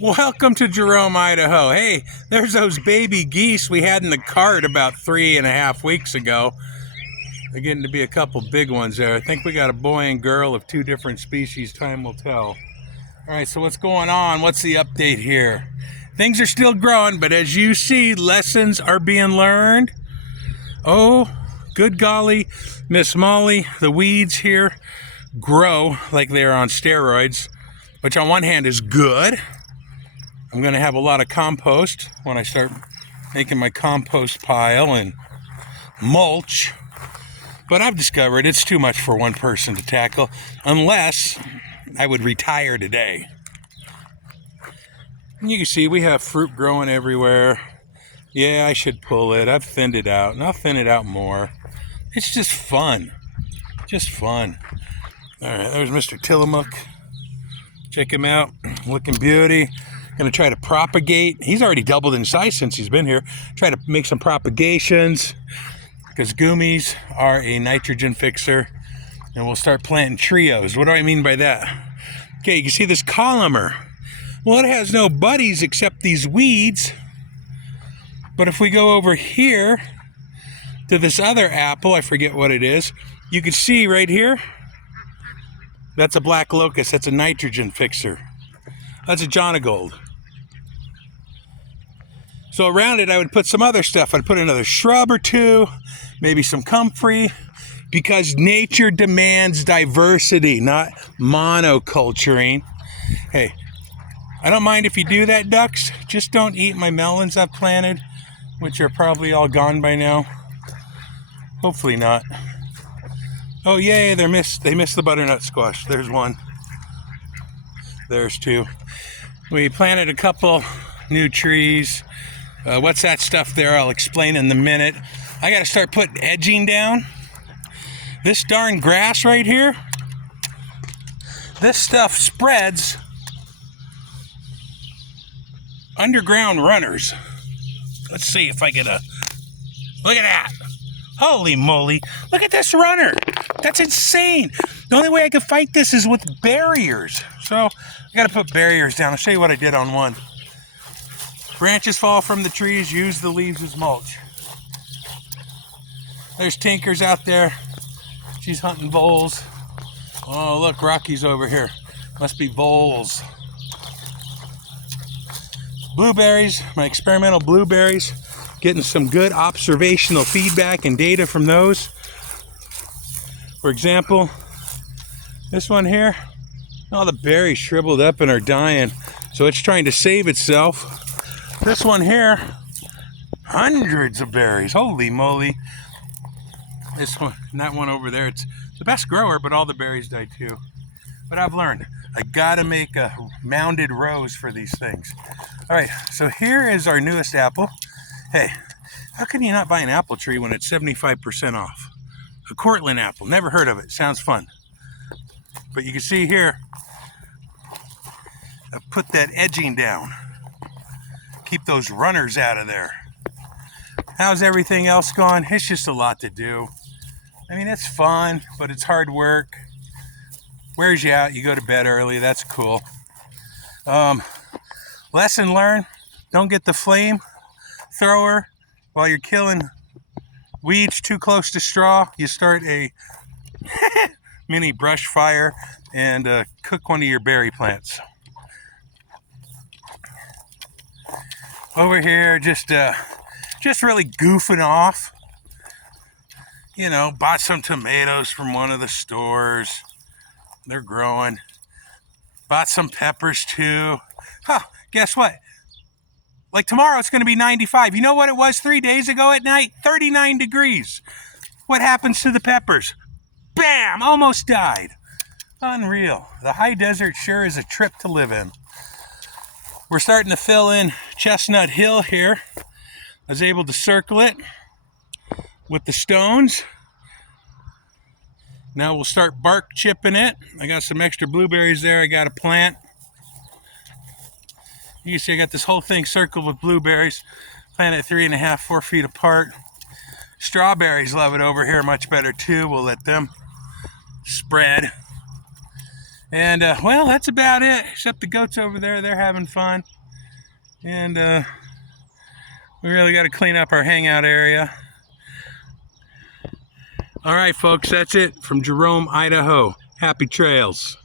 Welcome to Jerome, Idaho. Hey, there's those baby geese we had in the cart about 3.5 weeks ago. They're getting to be a couple big ones there. I think we got a boy and girl of two different species. Time will tell. All right, so what's going on? What's the update here? Things are still growing, but as you see, lessons are being learned. Oh, good golly, Miss Molly, the weeds here grow like they're on steroids, which on one hand is good. I'm going to have a lot of compost when I start making my compost pile and mulch. But I've discovered it's too much for one person to tackle unless I would retire today. And you can see we have fruit growing everywhere. Yeah, I should pull it. I've thinned it out and I'll thin it out more. It's just fun. Just fun. All right, there's Mr. Tillamook. Check him out. Looking beauty. Going to try to propagate. He's already doubled in size since he's been here. Try to make some propagations because gummies are a nitrogen fixer. And we'll start planting trios. What do I mean by that? Okay, you can see this columer. Well, it has no buddies except these weeds. But if we go over here to this other apple, I forget what it is, you can see right here, that's a black locust. That's a nitrogen fixer. That's a Jonagold. So around it, I would put some other stuff. I'd put another shrub or two, maybe some comfrey, because nature demands diversity, not monoculturing. Hey, I don't mind if you do that, ducks. Just don't eat my melons I've planted, which are probably all gone by now. Hopefully not. Oh, yay, they missed the butternut squash. There's one. There's two. We planted a couple new trees. What's that stuff there? I'll explain in a minute. I got to start putting edging down. This darn grass right here, this stuff spreads underground runners. Let's see if I get a... Look at that. Holy moly. Look at this runner. That's insane. The only way I can fight this is with barriers. So I got to put barriers down. I'll show you what I did on one. Branches fall from the trees. Use the leaves as mulch. There's Tinker's out there. She's hunting voles. Oh, look, Rocky's over here. Must be voles. Blueberries, my experimental blueberries. Getting some good observational feedback and data from those. For example, this one here, all the berries shriveled up and are dying, so it's trying to save itself. This one here, hundreds of berries, holy moly. This one, and that one over there, it's the best grower, but all the berries died too. But I've learned, I gotta make a mounded rows for these things. All right, so here is our newest apple. Hey, how can you not buy an apple tree when it's 75% off? A Cortland apple, never heard of it, sounds fun. But you can see here, I put that edging down. Keep those runners out of there. How's everything else going? It's just a lot to do. I mean, it's fun, but it's hard work. Wears you out, you go to bed early, that's cool. Lesson learned, don't get the flame thrower while you're killing weeds too close to straw. You start a mini brush fire and cook one of your berry plants. Over here, just really goofing off. You know, bought some tomatoes from one of the stores. They're growing. Bought some peppers too. Huh, guess what? Like tomorrow it's going to be 95. You know what it was 3 days ago at night? 39 degrees. What happens to the peppers? Bam! Almost died. Unreal. The high desert sure is a trip to live in. We're starting to fill in Chestnut Hill here. I was able to circle it with the stones. Now we'll start bark chipping it. I got some extra blueberries there I got to plant. You can see I got this whole thing circled with blueberries. Planted 3.5, 4 feet apart. Strawberries love it over here much better too. We'll let them spread. And, well, that's about it. Except the goats over there, they're having fun. And we really got to clean up our hangout area. All right, folks, that's it from Jerome, Idaho. Happy trails.